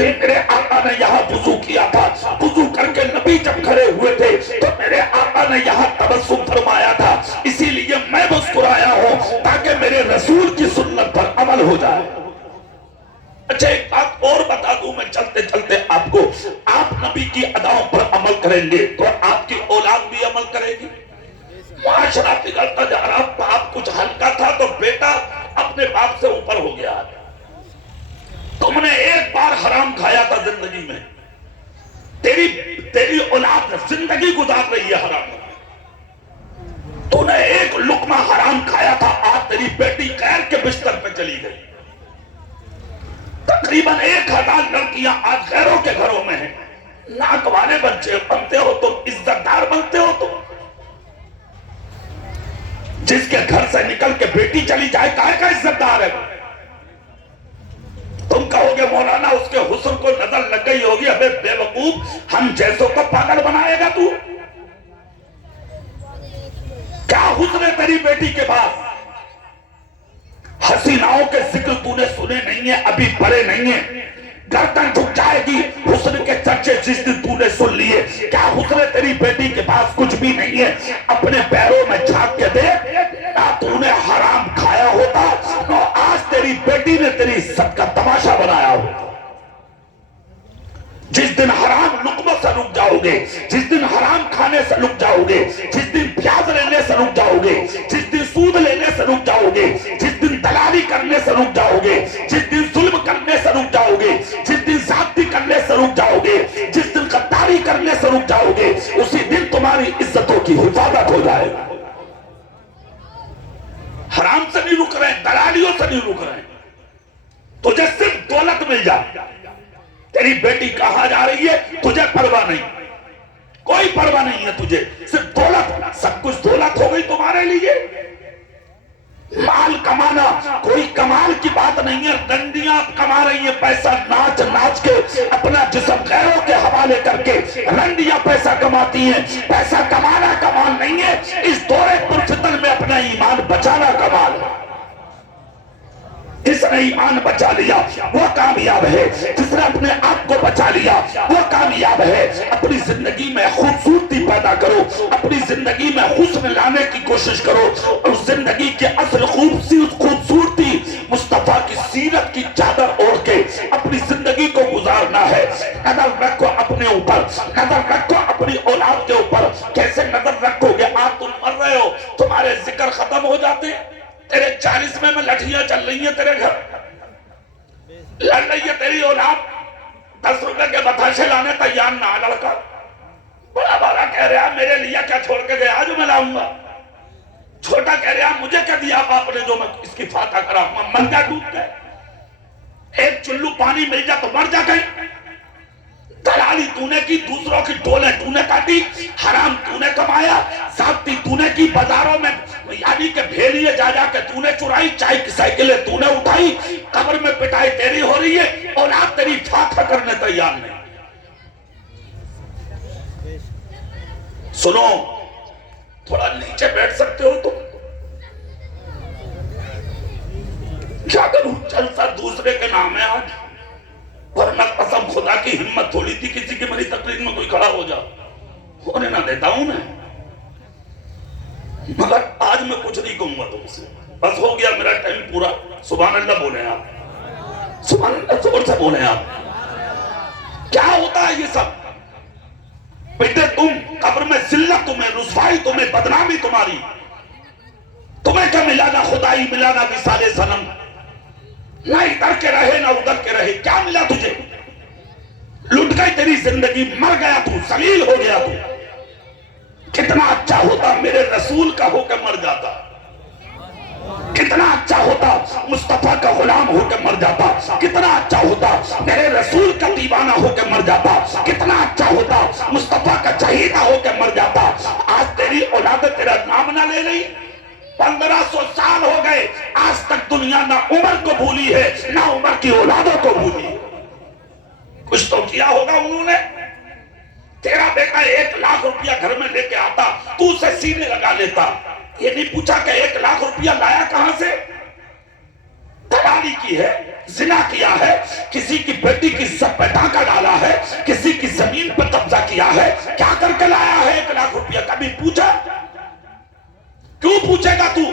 دن میرے آقا نے یہاں وضو کیا تھا، وضو کر کے نبی جب کھڑے ہوئے تھے تو میرے آقا نے یہاں تبسم فرمایا تھا، اسی لیے میں مسکرایا ہوں تاکہ میرے رسول کی سنت پر عمل ہو جائے۔ اچھا ایک بات اور بتا دوں میں چلتے چلتے آپ کو، آپ نبی کی اداؤں پر عمل کریں گے تو آپ کی اولاد بھی عمل کرے گی۔ معاشرہ بگڑتا جا رہا، باپ کچھ ہلکا تھا تو بیٹا اپنے باپ سے اوپر ہو گیا۔ تم نے ایک بار حرام کھایا تھا زندگی میں، تیری اولاد زندگی گزار رہی ہے حرام میں۔ تو نے ایک لقمہ حرام کھایا تھا، آج تیری بیٹی غیر کے بستر پہ چلی گئی۔ تقریباً 1000 لڑکیاں آج غیروں کے گھروں میں ہیں۔ ناک والے بچے بنتے ہو تم، عزت دار بنتے ہو تم۔ جس کے گھر سے نکل کے بیٹی چلی جائے کائے کا عزت دار ہے؟ تم کہو گے مولانا اس کے حسن کو نظر لگ گئی ہوگی، ابے بے وقوف، ہم جیسوں کو پاگل بنائے گا تو؟ کیا حسن ہے تیری بیٹی کے پاس؟ حسیناؤں کے ذکر تو نے سنے نہیں ہیں، ابھی پڑھے نہیں ہیں، گردن جھک جائے گی حسن کے چرچے جس دن تو نے سن لیے۔ کیا حسن ہے تیری بیٹی کے پاس؟ کچھ بھی نہیں ہے۔ اپنے پیروں میں جھانک کے دیکھ، نہ تو نے حرام کھایا ہوتا نہ آج تیری بیٹی نے تیری عزت کا تماشا بنایا ہوتا۔ جس دن حرام لقموں سے رک جاؤ گے، جس دن حرام کھانے سے رک جاؤ گے، جس دن پیاز لینے سے رک جاؤ گے، جس دن سود لینے سے رک جاؤ گے، جس دن دلالی کرنے سے رک جاؤ گے، جس دن ظلم کرنے سے رک جاؤ گے، جس دن زیادتی کرنے سے رک جاؤ گے، جس دن غداری کرنے سے رک جاؤ گے، اسی دن تمہاری عزتوں کی حفاظت ہو جائے گا۔ حرام سے نہیں رک رہے، دلالیوں سے نہیں رک رہے، تجھے صرف دولت مل جائے۔ تیری بیٹی کہاں جا رہی ہے تجھے پرواہ نہیں، کوئی پرواہ نہیں ہے تجھے، صرف دولت، سب کچھ دولت ہو گئی تمہارے لیے۔ مال کمانا کوئی کمال کی بات نہیں ہے، ڈنڈیاں کما رہی ہیں پیسہ ناچ ناچ کے، اپنا جسم غیروں کے حوالے کر کے رنڈیاں پیسہ کماتی ہیں۔ پیسہ کمانا کمال نہیں ہے، اس دورے پرفتن میں اپنا ایمان بچانا کمال ہے۔ جس نے ایمان بچا لیا وہ کامیاب ہے، جس نے اپنے آپ کو بچا لیا وہ کامیاب ہے۔ اپنی زندگی میں خوبصورتی پیدا کرو، اپنی زندگی میں حسن لانے کی کوشش کرو، اور زندگی کے اصل خوبصورتی مصطفیٰ کی سیرت کی چادر اوڑھ کے اپنی زندگی کو گزارنا ہے۔ نظر رکھو اپنے اوپر، نظر رکھو اپنی اولاد کے اوپر۔ کیسے نظر رکھو گے؟ آج تم مر رہے ہو، تمہارے ذکر ختم ہو جاتے ہیں، تیرے 40 میں لٹھیاں چل رہی ہیں، تیرے گھر لڑ رہی ہے تیری اولاد، 10 روپے کے بتاشے لانے تیار نہ لڑکا، بڑا بڑا کہہ رہا میرے لیے کیا چھوڑ کے گیا جو میں لاؤں گا، چھوٹا کہہ رہا مجھے کیا دیا باپ نے جو میں اس کی فاتح کرا، مر جا ڈوب کے، ایک چلو پانی مل جا تو مر جا گئی۔ دلالی تو نے کی، دوسروں کی ڈولیں تو نے کاٹی، حرام تو نے کمایا، زیادتی تو نے کی، بازاروں میں یعنی کہ بھیڑیے جا جا کے تو نے چرائی، چائے کی سائیکلیں تو نے اٹھائی، قبر میں پٹائی تیری ہو رہی ہے، اولاد تیری فاتح کرنے تیار نہیں۔ سنو، تھوڑا نیچے بیٹھ سکتے ہو تم؟ کیا کروں؟ جلسہ دوسرے کے نام ہے آج، ورنہ قسم خدا کی ہمت تھوڑی تھی کسی کی میری تقریر میں کوئی کھڑا ہو جا، ہونے نہ دیتا ہوں میں، مگر آج میں کچھ نہیں کہوں گا تم سے، بس ہو گیا میرا ٹائم پورا۔ سبحان اللہ بولیں آپ، سبحان اللہ زور سے بولیں آپ۔ کیا ہوتا ہے یہ سب؟ بیٹے تم قبر میں ذلت تمہیں، رسوائی تمہیں، بدنامی تمہاری، تمہیں کیا ملا؟ نہ خدائی ملا، نہ مثال صنم، نہ ادھر کے رہے نہ ادھر کے رہے، کیا ملا تجھے؟ لٹ گئی تیری زندگی، مر گیا تو، ذلیل ہو گیا تو۔ کتنا اچھا ہوتا میرے رسول کا ہو کے مر جاتا، کتنا اچھا ہوتا مصطفیٰ کا غلام ہو کے مر جاتا، کتنا اچھا ہوتا میرے رسول کا دیوانہ ہو کے مر جاتا، کتنا اچھا ہوتا مصطفیٰ کا چہیدہ ہو کے مر جاتا۔ آج تیری اولاد تیرا نام نہ لے رہی، 1500 سال ہو گئے، آج تک دنیا نہ عمر کو بھولی ہے نہ عمر کی اولادوں کو بھولی ہے۔ کچھ تو کیا ہوگا انہوں نے۔ تیرا بیٹا 1 لاکھ روپیہ گھر میں لے کے آتا، تو اسے سینے لگا لیتا، یہ نہیں پوچھا کہ 1 لاکھ روپیہ لایا کہاں سے؟ بدکاری کی ہے, زنا کیا ہے, کسی کی بیٹی کی عزت پہ ڈاکہ ڈالا ہے, کسی کی زمین پہ قبضہ کیا ہے, کیا کر کے لایا ہے 1 لاکھ روپیہ؟ کبھی پوچھا؟ کیوں پوچھے گا تو؟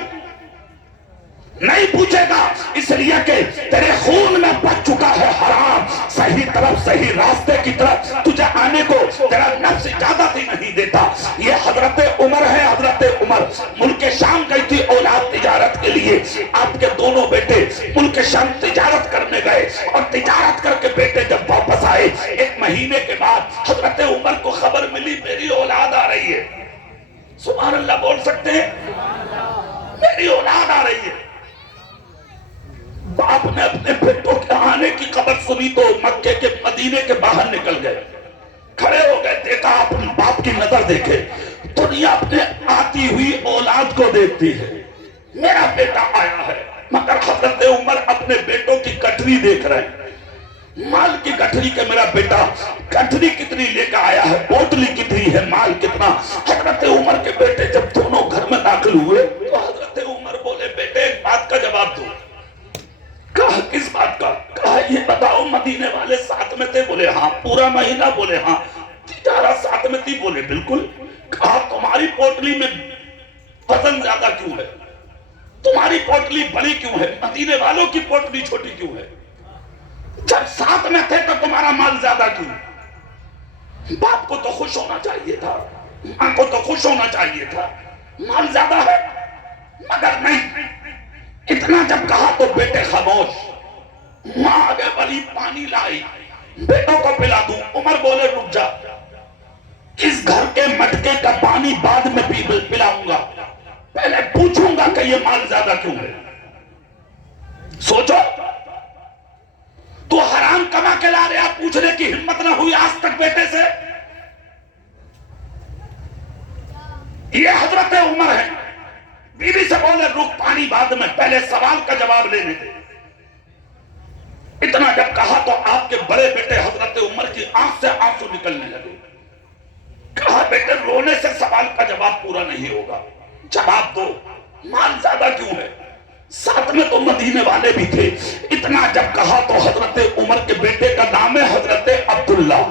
نہیں پوچھے گا, اس لیے کہ تیرے خون میں بچ چکا ہے حرام. صحیح طرف, صحیح راستے کی طرف تجھے آنے کو تیرا نفس اجازت ہی نہیں دیتا. یہ حضرت عمر ہے. حضرت عمر ملک شام گئی تھی اولاد تجارت کے لیے. آپ کے دونوں بیٹے ملک شام تجارت کرنے گئے, اور تجارت کر کے بیٹے جب واپس آئے 1 مہینے کے بعد حضرت عمر کو خبر ملی میری اولاد آ رہی ہے. سبحان اللہ بول سکتے ہیں؟ میری اولاد آ رہی ہے. باپ نے اپنے بیٹوں کے آنے کی خبر سنی تو مکے کے مدینے کے باہر نکل گئے, کھڑے ہو گئے. دیکھا اپنے باپ کی نظر دیکھے, دنیا اپنے آتی ہوئی اولاد کو دیکھتی ہے. میرا بیٹا آیا ہے, مگر حضرت عمر اپنے بیٹوں کی گٹھری دیکھ رہے ہیں. مال کی گٹھری کے میرا بیٹا گٹھری کتنی لے کے آیا ہے, بوتلی کتنی ہے, مال کتنا. حضرت عمر کے بیٹے جب دونوں گھر میں داخل ہوئے تو حضرت عمر بولے بیٹے ایک بات کا جواب دو. کہا کس بات کا؟ کہا یہ بتاؤ مدینے والے ساتھ میں تھے؟ بولے ہاں. پورا مہینہ؟ بولے ہاں. تجارت ساتھ میں تھی؟ بولے بالکل. کہا تمہاری پوٹلی میں وزن زیادہ کیوں ہے؟ تمہاری پوٹلی بڑی کیوں ہے؟ مدینے والوں کی پوٹلی چھوٹی کیوں ہے؟ جب ساتھ میں تھے تو تمہارا مال زیادہ کیوں؟ باپ کو تو خوش ہونا چاہیے تھا, ماں کو تو خوش ہونا چاہیے تھا. مال زیادہ ہے مگر نہیں. اتنا جب کہا تو بیٹے خاموش. ماں آگے بڑھی, پانی لائی, بیٹوں کو پلا دوں. عمر بولے رک جا, اس گھر کے مٹکے کا پانی بعد میں پلاؤں گا, پہلے پوچھوں گا کہ یہ مال زیادہ کیوں ہے. سوچو, تو حرام کما کے لا رہا, پوچھنے کی ہمت نہ ہوئی آج تک بیٹے سے. یہ حضرت عمر ہے. بیوی سے بولے رک, پانی بعد میں, پہلے سوال کا جواب لینے دے. اتنا جب کہا تو آپ کے بڑے بیٹے حضرت عمر کی آنکھ سے آنسو نکلنے لگے. کہا بیٹے رونے سے سوال کا جواب پورا نہیں ہوگا, جواب دو, مال زیادہ کیوں ہے؟ ساتھ میں تو مدینے والے بھی تھے. اتنا جب کہا تو حضرت عمر کے بیٹے کا نام ہے حضرت عبداللہ.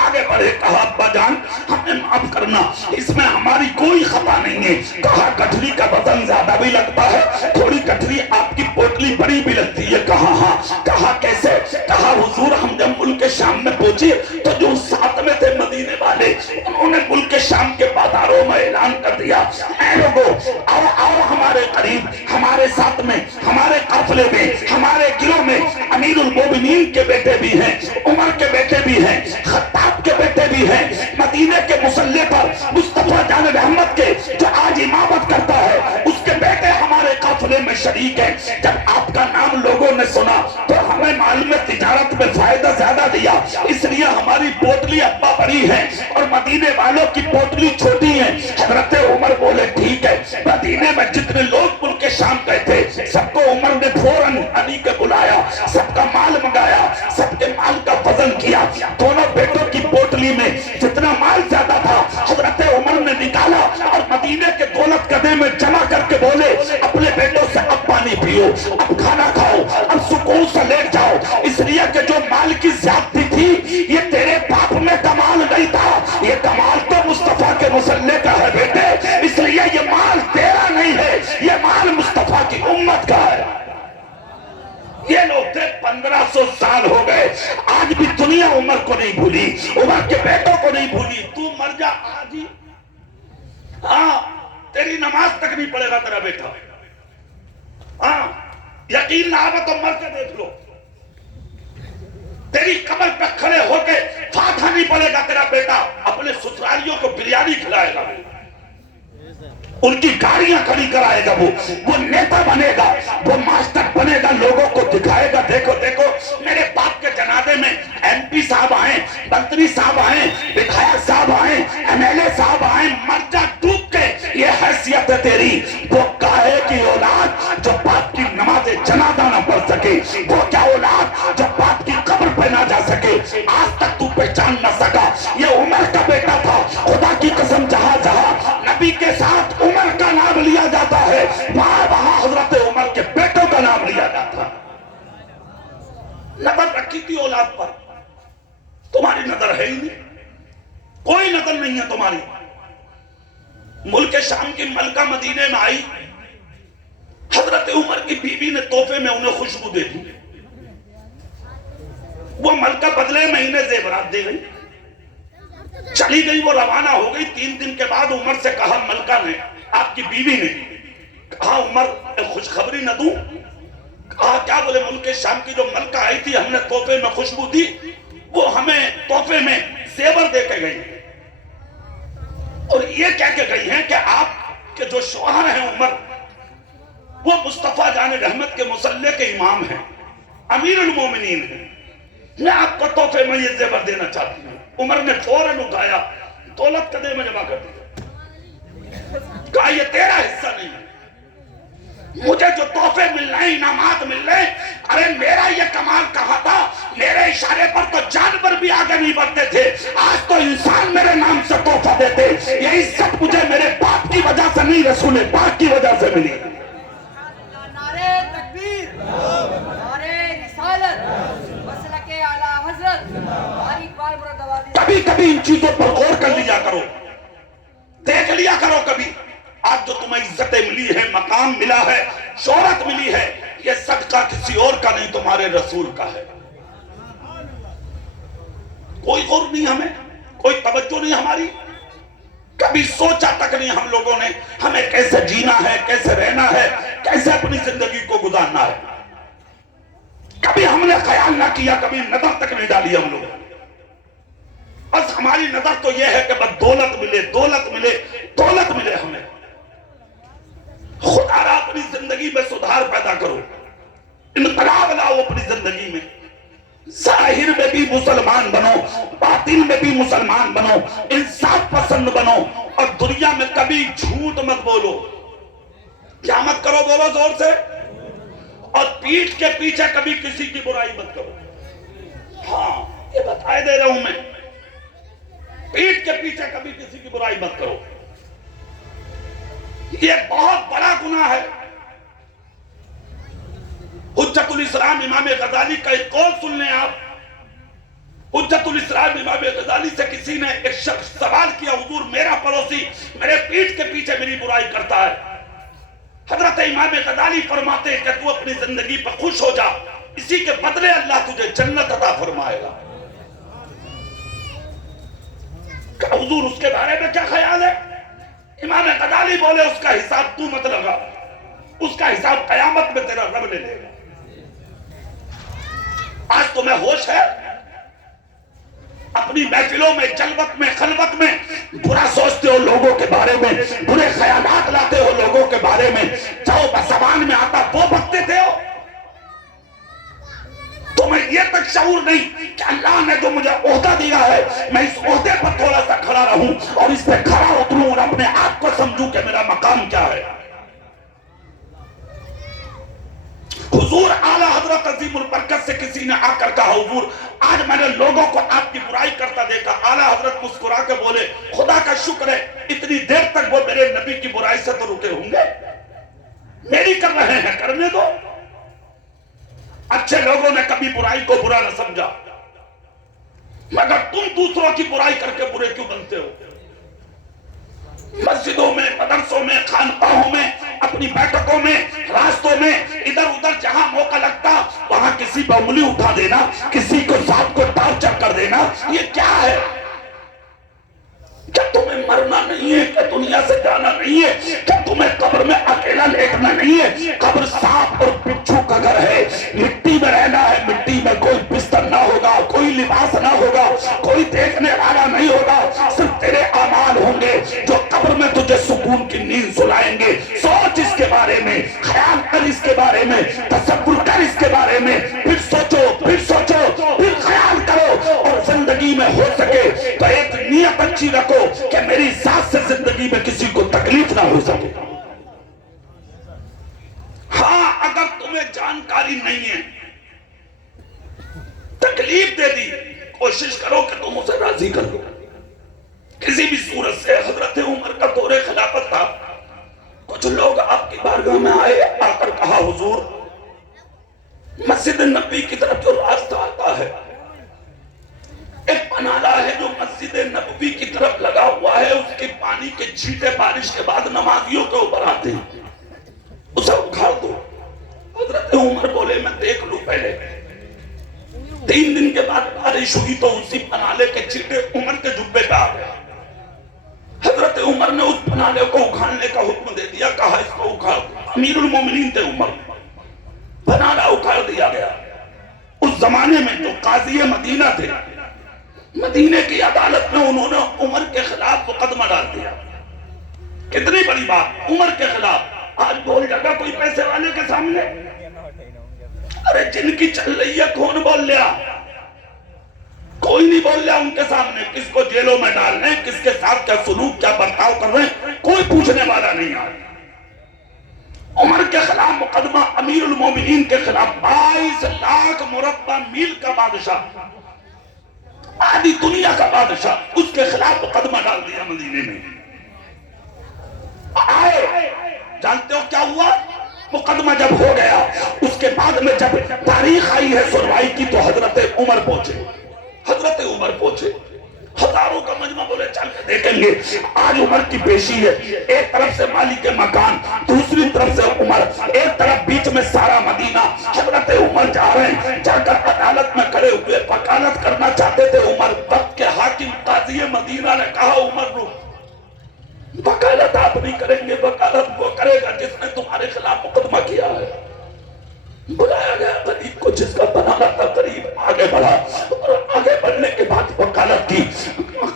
آگے بڑھے, کہا ابا جان ہمیں معاف کرنا, اس میں ہماری کوئی خطا نہیں ہے. کہا گٹھری کا وزن زیادہ بھی لگتا ہے, تھوڑی گٹھری آپ کی پوٹلی بڑی بھی لگتی ہے. کہا ہاں. کہا کیسے؟ کہا حضور ہم جب ملک شام میں پہنچے تو جو ساتھ میں تھے مدینے والے, انہوں نے ملک شام کے بازاروں میں اعلان کر دیا, اے لوگو آؤ آؤ ہمارے قریب, ہمارے ساتھ میں, ہمارے قافلے میں, ہمارے گروہ میں امیر المومنین کے بیٹے بھی ہیں, عمر کے بیٹے بھی ہیں, خطاب کے بیٹے بھی ہیں. مدینے کے مسلح پر مصطفیٰ جان احمد کے جو آج امامت کرتا ہے, اس کے بیٹے ہمارے قافلے میں شریک ہیں. جب آپ کا نام لوگوں نے سنا تو ہمیں مال میں تجارت میں فائدہ زیادہ دیا, اس لیے ہماری پوٹلی ابا بڑی ہے اور مدینے والوں کی پوٹلی چھوٹی ہے. حضرت عمر بولے ٹھیک ہے. مدینے میں جتنے لوگ ملک شام گئے تھے سب کو عمر نے فوراً علی کے بلایا, سب کا مال منگایا, سب کے مال کا وزن کیا. دونوں بیٹوں کی پوٹلی میں جتنا مال زیادہ تھا حضرت عمر نے نکالا اور مدینے کے دولت گدے میں جمع کر کے بولے اپنے بیٹوں سے اب پانی پیو, اب کھانا کھاؤ, اب سکون سے لیٹ جاؤ. اس لیے کہ جو مال کی زیادتی تھی یہ تیرے باپ میں کمال نہیں تھا, یہ کمال تو مصطفیٰ کے مسلح کا ہے بیٹے. اس لیے یہ مال تیرا نہیں ہے, یہ مال مصطفیٰ کی امت کا ہے. یہ لوگ تھے 1500 سال ہو گئے, آج بھی دنیا عمر کو نہیں بھولی, عمر کے بیٹوں کو نہیں بھولی. تو مر جا آج ہی, ہاں تیری نماز تک نہیں پڑے گا تیرا بیٹا. ہاں یقین نہ آوے تو مر کے دیکھ لو, تیری قبر پہ کھڑے ہو کے فاتحہ نہیں پڑے گا تیرا بیٹا, اپنے سسرالیوں کو بریانی کھلائے گا, ان کی گاڑیاں کھڑی کرائے گا, وہ نیتا بنے گا, وہ ماسٹر بنے گا, لوگوں کو دکھائے گا دیکھو دیکھو میرے باپ کے جنازے میں ایم پی صاحب آئیں, منتری صاحب آئیں, ودھایک صاحب آئیں, ایم ایل اے صاحب آئیں. مر جا ڈوب کے, یہ حیثیت ہے تیری. وہ کاہے کی اولاد جو باپ کی نماز جنازہ نہ پڑھ سکے, وہ کیا اولاد جو باپ کی قبر پہ نہ جا سکے, آج تک تو پہچان نہ سکا. یہ عمر کا بیٹا تھا, خدا کی قسم جہاں جہاں نبی کے ساتھ عمر کا نام لیا جاتا ہے وہاں وہاں حضرت عمر کے بیٹوں کا نام لیا رکھی تھی اولاد پر؟ تمہاری نظر ہے ہی نہیں، کوئی نظر نہیں ہے تمہاری۔ ملک شام کی ملکہ مدینے میں آئی، حضرت عمر کی بیوی نے تحفے میں انہیں خوشبو دے دی، وہ ملکہ بدلے مہینے زیورات دے گئی، چلی گئی، وہ روانہ ہو گئی۔ 3 دن کے بعد عمر سے کہا ملکہ نے، آپ کی بیوی نے کہا عمر خوشخبری نہ دوں؟ کہا کیا؟ بولے ملک شام کی جو ملکہ آئی تھی ہم نے تحفے میں خوشبو دی، وہ ہمیں تحفے میں زیور دے کے گئی، اور یہ کہہ کے گئی ہیں کہ آپ کے جو شوہر ہیں عمر، وہ مصطفیٰ جان رحمت کے مصلی کے امام ہیں، امیر المومنین ہیں، میں آپ کو تحفے میں یہ زیور دینا چاہتی ہوں۔ عمر نے فوراً اٹھایا، دولت قدے میں جمع کر دیا، کہا یہ تیرا حصہ نہیں ہے، مجھے جو تحفے مل رہے ہیں، انعامات مل رہے ہیں، ارے میرا یہ کمال کہا تھا، میرے اشارے پر تو جانور بھی آگے نہیں بڑھتے تھے، آج تو انسان میرے نام سے تحفہ دیتے۔ یہ عزت مجھے میرے باپ کی وجہ سے نہیں، رسول پاک کی وجہ سے ملی۔ نعرہ تکبیر، نعرہ رسالت، مسلک اعلیٰ حضرت، باری اقبال مراد آبادی۔ کبھی کبھی ان چیزوں پر غور کر لیا کرو، دیکھ لیا کرو کبھی۔ آج جو تمہیں عزتیں ملی ہے، مقام ملا ہے، شہرت ملی ہے، یہ صدقہ کسی اور کا نہیں، تمہارے رسول کا ہے۔ کوئی غور نہیں ہمیں، کوئی توجہ نہیں ہماری، کبھی سوچا تک نہیں ہم لوگوں نے ہمیں کیسے جینا ہے، کیسے رہنا ہے، کیسے اپنی زندگی کو گزارنا ہے۔ کبھی ہم نے خیال نہ کیا، کبھی نظر تک نہیں ڈالی ہم لوگوں نے۔ بس ہماری نظر تو یہ ہے کہ بس دولت ملے، دولت ملے، دولت ملے ہمیں۔ خدا را اپنی زندگی میں سدھار پیدا کرو، انقلاب لاؤ اپنی زندگی میں، ظاہر میں بھی مسلمان بنو، باطن میں بھی مسلمان بنو، انصاف پسند بنو، اور دنیا میں کبھی جھوٹ مت بولو۔ کیا مت کرو؟ بولو زور سے۔ اور پیٹھ کے پیچھے کبھی کسی کی برائی مت کرو۔ ہاں یہ بتائے دے رہا ہوں میں، پیٹھ کے پیچھے کبھی کسی کی برائی مت کرو، یہ بہت بڑا گناہ ہے۔ حجت الاسلام امام غزالی کا ایک قول سن لیں آپ۔ حجت الاسلام امام غزالی سے کسی نے ایک شخص سوال کیا، حضور میرا پڑوسی میرے پیٹھ کے پیچھے میری برائی کرتا ہے۔ حضرت امام غزالی فرماتے ہیں کہ تو اپنی زندگی پر خوش ہو جا، اسی کے بدلے اللہ تجھے جنت عطا فرمائے گا۔ کہ حضور اس کے بارے میں کیا خیال ہے؟ امام غزالی بولے اس کا حساب تو مت لگا، اس کا حساب قیامت میں تیرا رب لے لے گا۔ آج تمہیں ہوش ہے؟ اپنی محفلوں میں، جلوت میں، خلوت میں برا سوچتے ہو لوگوں کے بارے میں، برے خیالات لاتے ہو لوگوں کے بارے میں، جو زبان میں آتا وہ بکتے تھے ہو۔ تمہیں یہ تک شعور نہیں کہ اللہ نے جو مجھے عہدہ دیا ہے، میں اس عہدے پر تھوڑا سا کھڑا رہوں اور اس پہ کھڑا اتروں اور اپنے آپ کو سمجھوں کہ میرا مقام کیا ہے۔ حضور اعلیٰ حضرت عظیم البرکت سے کسی نے آ کر کہا، حضور آج میں نے لوگوں کو آپ کی برائی کرتا دیکھا۔ اعلیٰ حضرت مسکرا کے بولے، خدا کا شکر ہے اتنی دیر تک وہ میرے نبی کی برائی سے تو رکے ہوں گے، میری کر رہے ہیں، کرنے دو۔ اچھے لوگوں نے کبھی برائی کو برا نہ سمجھا، مگر تم دوسروں کی برائی کر کے برے کیوں بنتے ہو؟ مسجدوں میں، مدرسوں میں، خانقاہوں میں، اپنی بیٹھکوں میں، راستوں میں، ادھر ادھر جہاں موقع لگتا وہاں کسی پہ انگلی اٹھا دینا، کسی کو ذات کو ٹارچر کر دینا، یہ کیا ہے؟ کیا تمہیں مرنا نہیں ہے؟ کیا دنیا سے جانا نہیں ہے؟ کیا تمہیں قبر میں اکیلا لیٹنا نہیں ہے؟ قبر سانپ اور بچھو کا گھر ہے، مٹی میں رہنا ہے، مٹی میں کوئی بستر نہ ہوگا، کوئی لباس نہ ہوگا، کوئی دیکھنے والا نہیں ہوگا، صرف تیرے اعمال ہوں گے جو قبر میں تجھے سکون کی نیند سلائیں گے۔ سوچ اس کے بارے میں، خیال کر اس کے بارے میں، تصور کر اس کے بارے میں، پھر سوچو، پھر سوچو، پھر خیال کرو، اور زندگی میں ہو سکے تو ایک نیت اچھی رکھو کہ میری ذات سے زندگی میں کسی کو تکلیف نہ ہو سکے۔ ہاں اگر تمہیں جانکاری نہیں ہے، تکلیف دے دی، کوشش کرو کہ تم اسے راضی کر دو کسی بھی صورت سے۔ حضرت عمر کا دور خلافت تھا، کچھ لوگ آپ کی بارگاہ میں آئے، آ کر کہا، حضور مسجد نبی کی طرف جو راستہ آتا ہے، ایک پنالا ہے جو مسجد نبوی کی طرف لگا ہوا ہے، اس کے پانی کے چھینٹے بارش کے بعد نمازیوں کے اوپر آتے ہیں، اسے اکھاڑ دو۔ حضرت عمر بولے میں دیکھ لوں پہلے۔ 3 دن کے بعد بارش ہوئی تو اسی پنالے کے چھینٹے عمر کے جبے پہ آ گیا۔ حضرت عمر نے اس پنالے کو اکھاڑنے کا حکم دے دیا، کہا اس کو اکھاڑ دو۔ امیر المومنین تھے عمر، پنالہ اکھاڑ دیا گیا۔ اس زمانے میں جو قاضی مدینہ تھے، مدینے کی عدالت میں انہوں نے عمر کے خلاف مقدمہ ڈال دیا۔ کتنی بڑی بات، عمر کے خلاف۔ آج بول جاگا کوئی پیسے والے کے سامنے؟ ارے جن کی چل رہی ہے کون بول لیا؟ کوئی نہیں بول لیا ان کے سامنے۔ کس کو جیلوں میں ڈال رہے ہیں، کس کے ساتھ کیا سلوک کیا برتاؤ کر رہے ہیں، کوئی پوچھنے والا نہیں آج۔ عمر کے خلاف مقدمہ، امیر المومنین کے خلاف 22 لاکھ مربع میل کا بادشاہ، آدھی دنیا کا بادشاہ، اس کے خلاف مقدمہ ڈال دیا مدینے میں۔ آئے جانتے ہو کیا ہوا؟ مقدمہ جب ہو گیا، اس کے بعد میں جب تاریخ آئی ہے سنوائی کی تو حضرت عمر پہنچے۔ حضرت عمر پہنچے، ہزاروں کا مجمع بولے چل کے دیکھیں گے۔ آج عمر کی پیشی ہے، ایک طرف سے مالک مکان، دوسری طرف سے عمر، ایک طرف بیچ میں سارا مدینہ۔ حضرت عمر جا رہے ہیں، جا کر عدالت میں کھڑے ہوئے وکالت کرنا چاہتے تھے عمر۔ وقت کے حاکم قاضی مدینہ نے کہا عمر رک، وکالت آپ نہیں کریں گے، وکالت وہ کرے گا جس نے تمہارے خلاف مقدمہ کیا ہے۔ بلایا گیا غریب کو جس کا بنانا تھا، قریب آگے بڑھا اور آگے بڑھنے کے بعد وکالت کی۔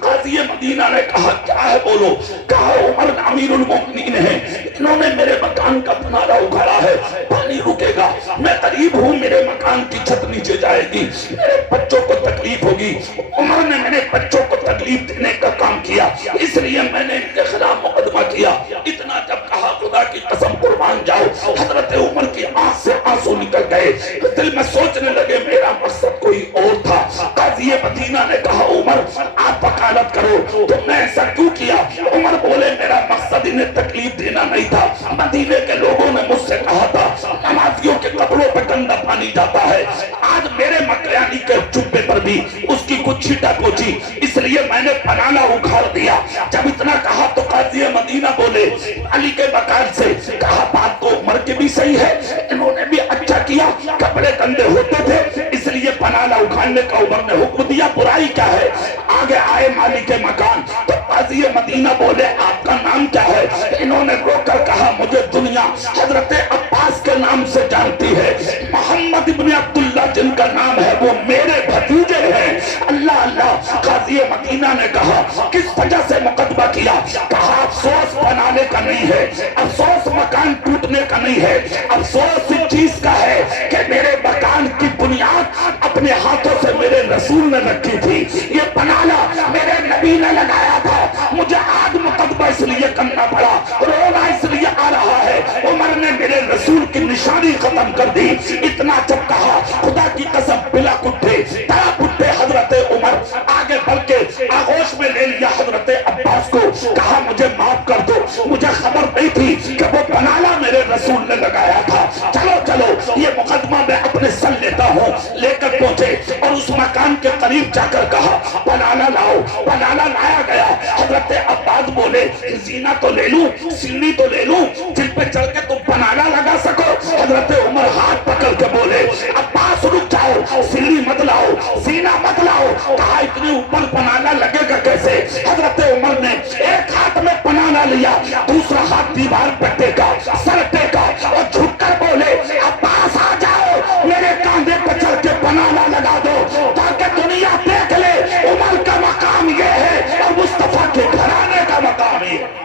قاضی مدینہ نے کہا کیا ہے بولو؟ کہا عمر امیر المومنین ہیں، انہوں نے میرے مکان کا بنانا اکھاڑا ہے، پانی رکے گا، میں قریب ہوں، میرے مکان کی چھت نیچے جائے گی، میرے بچوں کو تکلیف ہوگی۔ عمر نے میرے بچوں کو تکلیف دینے کا کام کیا، اس لیے میں نے ان کے خلاف مقدمہ کیا۔ اتنا جب کہا خدا کی قسم قربان جاؤ، حضرت عمر کی آنکھ سے آنسو نکل گئے، دل میں سوچنے لگے میرا مقصد کوئی اور تھا۔ قاضی مدینہ نے کہا عمر آپ وکالت کرو، تم نے ایسا کیوں کیا؟ عمر بولے میرا مقصد انہیں تکلیف دینا نہیں تھا، مدینے کے لوگوں نے مجھ سے کہا تھا نمازیوں کے کپڑوں پہ گندا پانی جاتا ہے، آج میرے مکریانی کے جبے پر بھی اس کی کچھ چھینٹا پہنچی، اس لیے میں نے پنانا اکھاڑ دیا۔ جب اتنا کہا تو قاضی مدینہ بولے علی کے وکال سے، کہا بات تو عمر کی بھی صحیح ہے، انہوں نے بھی اچھا کیا، کپڑے گندے ہوتے تھے اس لیے پنانا اکھاڑنے کا عمر نے حکم دیا، برائی کیا ہے؟ آگے آئے مالک مکان تو قاضی مدینہ بولے آپ کا نام کیا ہے؟ انہوں نے رو کر کہا مجھے دنیا حضرت عباس کے نام سے جانتی ہے، محمد ابن عبداللہ جن کا نام ہے وہ میرے بھتیجے ہیں۔ اللہ اللہ۔ قاضی مدینہ نے کہا کس وجہ سے مقدمہ کیا؟ کہا افسوس بنانے کا نہیں ہے، افسوس مکان ٹوٹنے کا نہیں ہے، افسوس اس چیز کا ہے کہ میرے مکان کی بنیاد اپنے ہاتھوں سے میرے رسول نے رکھی تھی، یہ پنالا میرے نبی نے لگایا تھا، مجھے آج مقدمہ اس لیے کرنا پڑا، رونا اس لیے آ رہا ہے، عمر نے میرے رسول کی نشانی ختم کر دی۔ اتنا جب کہا خدا کی قسم بلک اٹھے، تڑپ اٹھے حضرت عمر، آگے بڑھ کے آغوش میں لے لیا حضرت عباس کو، کہا مجھے معاف کر دو، مجھے خبر نہیں تھی کہ وہ پنالا میرے رسول نے لگایا تھا، چلو چلو یہ مقدمہ میں اپنے سن لیتا ہوں۔ لے کر پہنچے اور اس مکان کے قریب جا کر کہا پنالا لاؤ، پنالا لایا گیا۔ حضرت عباس بولے زینہ تو لے لوں، سینی تو لے لوں جن پہ چل کے تم پنالا لگا سکو؟ حضرت عمر ہاتھ پکڑ کے بولے عباس رک جاؤ، سینی مت لاؤ، زینہ مت لاؤ۔ کہا اتنی اوپر پنالا لگے گا کیسے؟ حضرت عمر نے ایک ہاتھ میں پنالا لیا، دوسرا ہاتھ دیوار پہ ٹیکا، سر ٹیکا اور جھک کر بولے عباس آ جاؤ، میرے کاندھے پہ چل کے پنالا لگا دو تاکہ دنیا دیکھ لے عمر کا مقام یہ ہے اور مصطفیٰ کے گھرانے کا مقام یہ ہے۔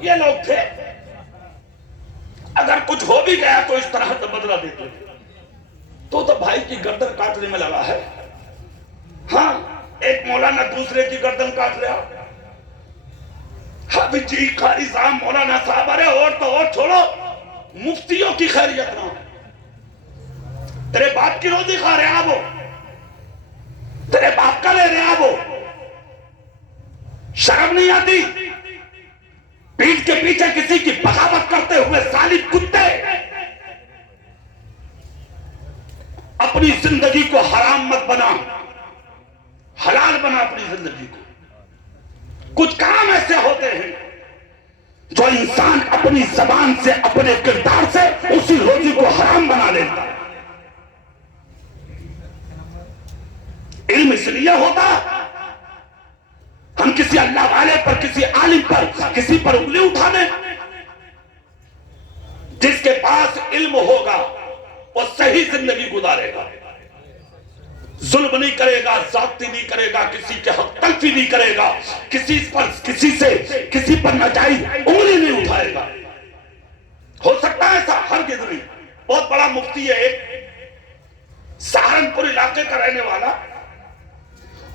یہ لوگ تھے، اگر کچھ ہو بھی گیا تو اس طرح سے بدلہ دیتے تو بھائی کی گردن کاٹنے میں لگا ہے۔ ہاں ایک مولانا دوسرے کی گردن کاٹ لیا، حافظ جی قاری صاحب مولانا صاحب، ارے اور تو اور چھوڑو، مفتیوں کی خیریت نہ ہو، تیرے باپ کی روزی کھا رہے ہیں وہ، تیرے باپ کا لے رہے ہیں وہ، شرم نہیں آتی؟ پیٹھ کے پیچھے کسی کی بغاوت کرتے ہوئے ظالم کتے، اپنی زندگی کو حرام مت بنا، حلال بنا اپنی زندگی کو۔ کچھ کام ایسے ہوتے ہیں جو انسان اپنی زبان سے، اپنے کردار سے اسی روزی کو حرام بنا لیتا ہے۔ علم اس لیے ہوتا ہم کسی اللہ والے پر، کسی عالم پر، کسی پر انگلی اٹھا دیں؟ جس کے پاس علم ہوگا وہ صحیح زندگی گزارے گا، ظلم نہیں کرے گا، زیادتی نہیں کرے گا، کسی کے حق تلفی نہیں کرے گا، کسی پر ناجائز انگلی نہیں اٹھائے گا۔ ہو سکتا ہے ایسا؟ ہرگز نہیں۔ بہت بڑا مفتی ہے ایک، سہارنپور علاقے کا رہنے والا،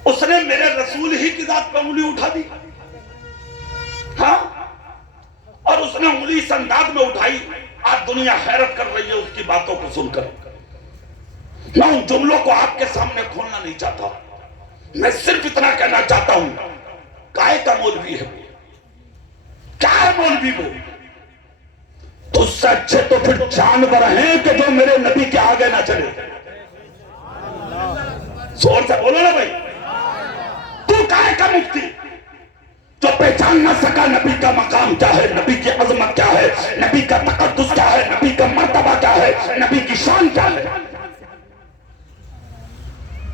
اس نے میرے رسول ہی کی ذات پر انگلی اٹھا دی، ہاں، اور اس نے انگلی اس انداز میں اٹھائی، آج دنیا حیرت کر رہی ہے اس کی باتوں کو سن کر۔ میں ان جملوں کو آپ کے سامنے کھولنا نہیں چاہتا، میں صرف اتنا کہنا چاہتا ہوں، کائے کا مولوی ہے، کیا ہے مولوی وہ؟ تو اس سے اچھے تو پھر جانور ہیں کہ جو میرے نبی کے آگے نہ چلے۔ زور سے بولو نا بھائی، تو کائے کا مفتی جو پہچان نہ سکا نبی کا مقام کیا ہے، نبی کی عظمت کیا ہے، نبی کا تقدس کیا ہے، نبی کا مرتبہ کیا ہے، نبی کی شان کیا ہے۔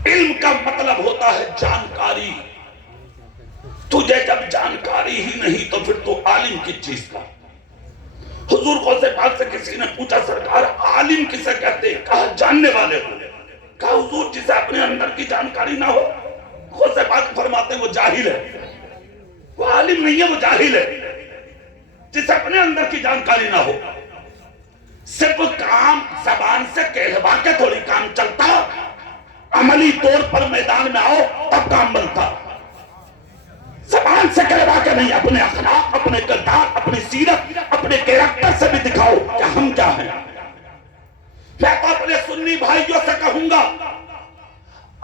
علم کا مطلب ہوتا ہے جانکاری۔ تجھے جب جانکاری ہی نہیں تو پھر تو عالم کی چیز کا۔ حضور غوث پاک سے کسی نے پوچھا سرکار عالم کسے کہتے ہیں؟ کہا جاننے والے کو۔ کہا حضور جسے اپنے اندر کی جانکاری نہ ہو؟ غوث پاک فرماتے ہیں وہ جاہل ہے، وہ عالم نہیں ہے، وہ جاہل ہے جسے اپنے اندر کی جانکاری نہ ہو۔ صرف کام زبان سے کہلوا کے تھوڑی کام چلتا، عملی طور پر میدان میں آؤ تب کام بنتا۔ زبان سے کہلوا کے نہیں، اپنے اخلاق، اپنے کردار، اپنی سیرت، اپنے کریکٹر سے بھی دکھاؤ کہ ہم کیا ہیں۔ میں تو اپنے سنی بھائیوں سے کہوں گا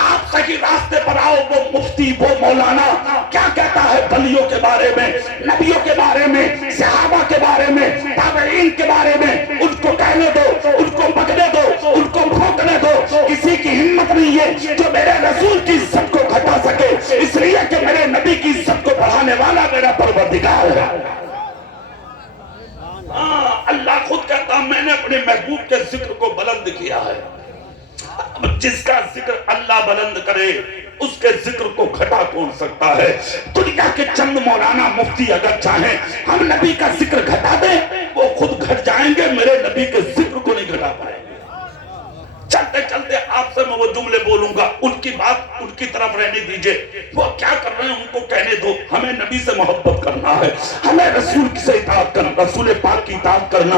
آپ صحیح راستے پر آؤ۔ وہ مفتی، وہ مولانا کیا کہتا ہے ولیوں کے بارے میں، نبیوں کے بارے میں، صحابہ کے بارے میں، تابعین کے بارے میں، ان کو کہنے دو، ان کو پکڑنے دو، ان کو بھونکنے دو۔ کسی کی ہمت نہیں ہے جو میرے رسول کی عزت کو گھٹا سکے، اس لیے کہ میرے نبی کی عزت کو بڑھانے والا میرا پروردگار ہے۔ اللہ خود کہتا میں نے اپنے محبوب کے ذکر کو بلند کیا ہے۔ جس کا ذکر اللہ بلند کرے اس کے ذکر کو گھٹا کون سکتا ہے؟ دنیا کے چند مولانا مفتی اگر چاہیں ہم نبی کا ذکر گھٹا دیں وہ خود گھٹ جائیں گے، میرے نبی کے ذکر کو نہیں گھٹا پائیں گے۔ چلتے چلتے آپ سے میں وہ جملے بولوں گا، ان کی بات ان کی طرف رہنے دیجئے، وہ کیا کر رہے ہیں ان کو کہنے دو۔ ہمیں نبی سے محبت کرنا ہے، ہمیں رسول سے اطاعت کرنا، رسول پاک کی اطاعت کرنا،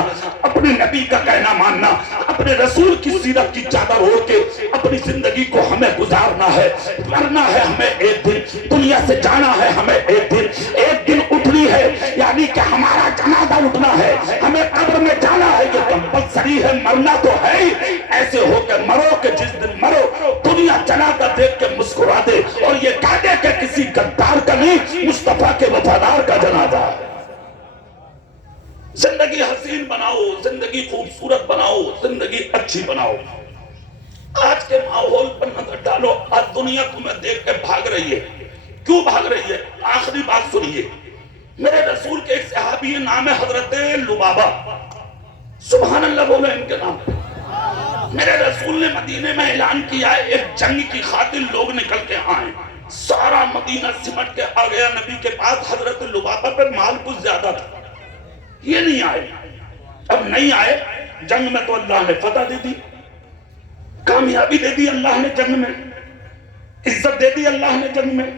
اپنے نبی کا کہنا ماننا، اپنے رسول کی سیرت کی چادر اوڑھ کے اپنی زندگی کو ہمیں گزارنا ہے۔ مرنا ہے ہمیں ایک دن، دنیا سے جانا ہے ہمیں ایک دن اٹھنی ہے، یعنی کہ ہمارا جنازہ اٹھنا ہے، ہمیں قبر میں جانا ہے، یہ کمپلسری ہے، مرنا تو ہے ہی۔ ایسے ہو کہ مرو کہ جس دن مرو دنیا جنازہ دیکھ کے مسکرا دے اور یہ کہہ دے کہ کسی غدار کا نہیں، مصطفیٰ کے وفادار کا جنازہ ہے۔ زندگی حسین بناؤ، زندگی خوبصورت بناؤ، زندگی اچھی بناؤ۔ آج کے ماحول پر نظر ڈالو، آج دنیا تمہیں دیکھ کے بھاگ رہی ہے۔ کیوں بھاگ رہی ہے؟ آخری بات سنیے، میرے رسول کے ایک صحابی نام ہے حضرت لبابہ، سبحان اللہ بولے ان کے نام پہ۔ میرے رسول نے مدینے میں اعلان کیا ہے ایک جنگ کی خاطر لوگ نکل کے آئیں، سارا مدینہ سمٹ کے آ گیا نبی کے پاس۔ حضرت لبابہ پہ مال کچھ زیادہ تھا، یہ نہیں آئے۔ اب نہیں آئے، جنگ میں تو اللہ نے فتح دے دی، کامیابی دے دی اللہ نے جنگ میں، عزت دے دی اللہ نے جنگ میں۔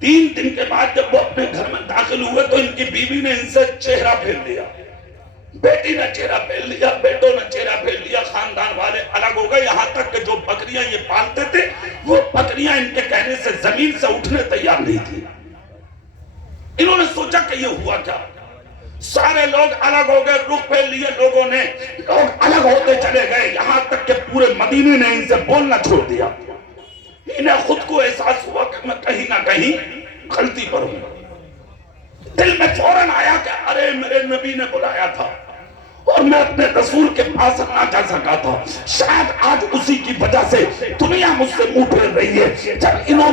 3 دن کے بعد جب وہ اپنے گھر میں داخل ہوئے تو ان کی بیوی نے ان سے چہرہ پھیر لیا، بیٹی نے چہرہ پھیر لیا، بیٹوں نے چہرہ پھیر لیا، خاندان والے الگ ہو گئے، یہاں تک کہ جو بکریاں یہ پالتے تھے وہ بکریاں ان کے کہنے سے زمین سے اٹھنے تیار نہیں تھی۔ انہوں نے سوچا کہ یہ ہوا کیا؟ سارے لوگ الگ ہو گئے، رخ پھیر لیے لوگوں نے، لوگ الگ ہوتے چلے گئے، یہاں تک کہ پورے مدینے نے ان سے بولنا چھوڑ دیا۔ انہیں خود کو احساس ہوا کہ میں کہیں نہ کہیں غلطی پر ہوں۔ دل میں فوراً آیا کہ ارے میرے نبی نے بلایا تھا، اور میں اپنے رسول کے پاس نہ جا سکا تھا. شاید آج اسی کی وجہ سے دنیا مجھ سے منہ پھیر رہی ہے. جب انہوں